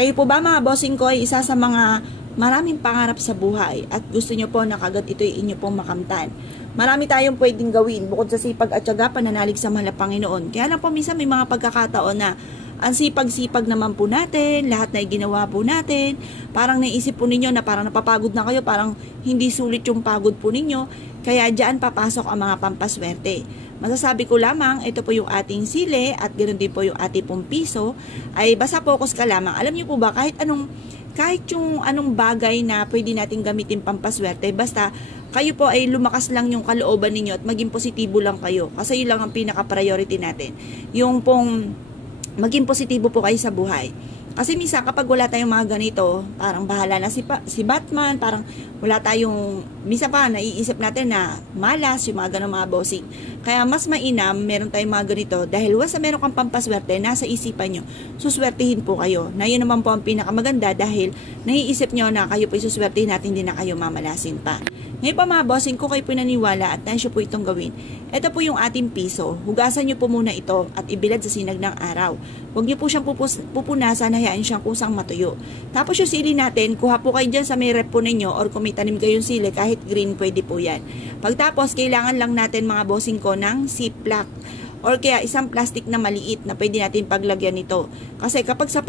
Kayo po ba mga bossing ko ay isa sa mga maraming pangarap sa buhay at gusto nyo po na kagad ito'y inyo pong makamtan? Marami tayong pwedeng gawin bukod sa sipag at tiyaga, pananalig sa mahal na Panginoon. Kaya lang po minsan may mga pagkakataon na ang sipag-sipag naman po natin, lahat na ginawa po natin, parang naisip po ninyo na parang napapagod na kayo, parang hindi sulit yung pagod po ninyo, kaya dyan papasok ang mga pampaswerte. Masasabi ko lamang, ito po yung ating sile at ganoon din po yung ating pong piso, ay basta focus ka lamang. Alam niyo po ba, kahit yung anong bagay na pwede natin gamitin pampaswerte, basta kayo po ay lumakas lang yung kalooban ninyo at maging positibo lang kayo. Kasi yun lang ang pinaka-priority natin. Yung pong maging positibo po kayo sa buhay. Kasi minsan kapag wala tayong mga ganito, parang bahala na si Batman, parang wala tayong, minsan pa naiisip natin na malas yung mga ganong mga bossing. Kaya mas mainam, meron tayong mga ganito, dahil once na meron kang pampaswerte, nasa isipan nyo, suswertihin po kayo. Na yun naman po ang pinakamaganda dahil naiisip nyo na kayo po isuswertihin natin, hindi na kayo mamalasin pa. Ngayon pa mga bossing, kung kayo po naniwala at tansyo po itong gawin, ito po yung ating piso. Hugasan nyo po muna ito at ibilad sa sinag ng araw. Huwag nyo po siyang pupunasan, hayaan siyang kusang matuyo. Tapos yung sili natin, kuha po kayo dyan sa may rep po ninyo or kung may tanim kayong sili, kahit green, pwede po yan. Pagtapos, kailangan lang natin mga bossing ko ng ziplock or kaya isang plastic na maliit na pwede natin paglagyan nito. Kasi kapag sa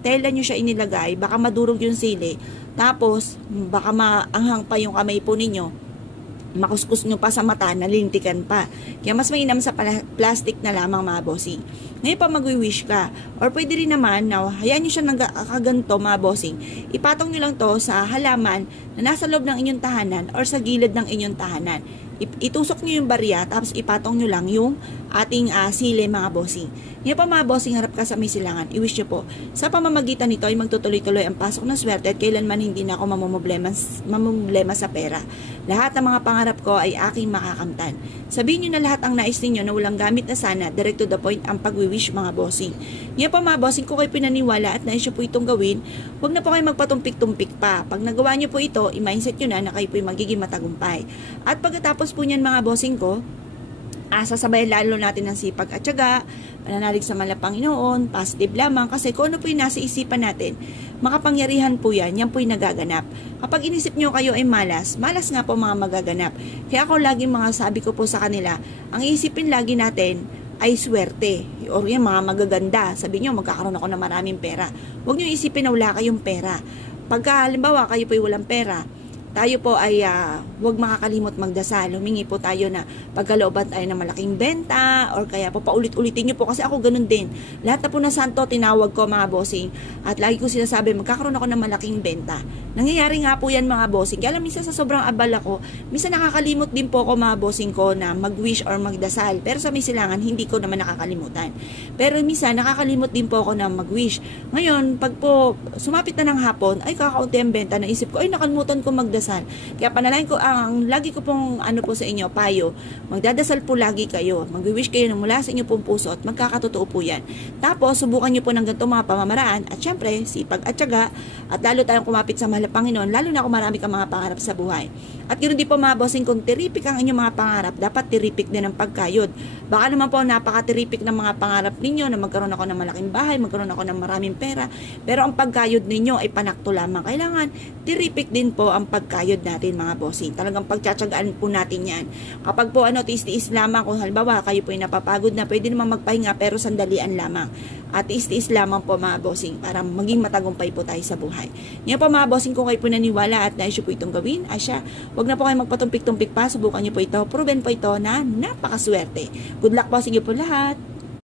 tela nyo siya inilagay, baka madurog yung sili. Tapos, baka maanghang pa yung kamay po ninyo. Makuskus nyo pa sa mata, nalintikan pa. Kaya mas mainam sa plastic na lamang mga bossing. Ngayon pa magwi-wish ka. Or pwede rin naman, hayaan nyo siya ng kaganto mga bossing. Ipatong nyo lang to sa halaman na nasa loob ng inyong tahanan or sa gilid ng inyong tahanan. Itusok nyo yung barya, tapos ipatong nyo lang yung ating sile mga bossing. Ngayon pa mga bossing, harap ka sa may silangan. I-wish nyo po. Sa pamamagitan nito ay magtutuloy-tuloy ang pasok ng swerte at kailanman hindi na ako mamumblema sa pera. Lahat ng mga pangarap ko ay aking makakamtan. Sabihin nyo na lahat ang nais ninyo na walang gamit na sana, direct to the point ang pagwi-wish mga bossing. Ngayon pa mga bossing, kung kayo pinaniwala at nais nyo po itong gawin, huwag na po kayo magpatumpik-tumpik pa. Pag nagawa nyo po ito, i-mindset nyo na kayo po yung magiging matagumpay. At pagkatapos po niyan mga bossing ko, sasabayan lalo natin ng sipag at tiyaga, pananalig sa mahal na Panginoon, positive lamang, kasi kung ano po yung nasa isipan natin, makapangyarihan po yan po yung nagaganap. Kapag inisip nyo kayo ay malas nga po mga magaganap. Kaya ako lagi mga sabi ko po sa kanila, ang iisipin lagi natin ay swerte, o yan mga magaganda. Sabi nyo, magkakaroon ako ng maraming pera. Huwag nyo isipin na wala kayong pera. Pagka halimbawa kayo po ay walang pera, tayo po ay huwag makakalimot magdasal. Humingi po tayo na pagkalooban tayo ng malaking benta or kaya po paulit-ulitin nyo po kasi ako ganun din. Lahat na po na santo tinawag ko mga bossing at lagi ko sinasabi magkakaroon ako ng malaking benta. Nangyayari nga po yan mga bossing. Kaya lang minsan sa sobrang abala ko, minsan nakakalimot din po ako mga bossing ko na mag-wish or magdasal. Pero sa may silangan, hindi ko naman nakakalimutan. Pero minsan nakakalimot din po ako na mag-wish. Ngayon, pag po sumapit na ng hapon, ay kakaunti ang benta, naisip ko, ay nakalimutan ko magdasal. Kaya panalangin ko, ang lagi ko pong po sa inyo, payo, magdadasal po lagi kayo, mag-wish kayo ng mula sa inyo pong puso at magkakatotoo po yan. Tapos, subukan nyo po ng ganito mga pamamaraan at syempre, sipag at tiyaga at lalo tayong kumapit sa mahal na Panginoon, lalo na kung marami kang mga pangarap sa buhay. At ganoon din po mga bossing, kung tiripik ang inyong mga pangarap, dapat tiripik din ang pagkayod. Baka naman po napaka-tiripik ng mga pangarap ninyo na magkaroon ako ng malaking bahay, magkaroon ako ng maraming pera, pero ang pagkayod ninyo ay panakto lamang. Kailangan tiripik din po ang pagkayod natin mga bossing. Talagang pagtsatsagaan po natin yan. Kapag po tiis-tiis lamang, kung halimbawa kayo po ay napapagod na, pwede naman magpahinga pero sandalian lamang. At tiis-tiis lamang po mga bossing para maging matagumpay po tayo sa buhay. Ngayon po mga bossing, kung kayo po naniwala at nais po itong gawin, huwag na po kayo magpatumpik-tumpik pa, subukan nyo po ito, proven po ito na napakaswerte. Good luck po sa inyo po lahat.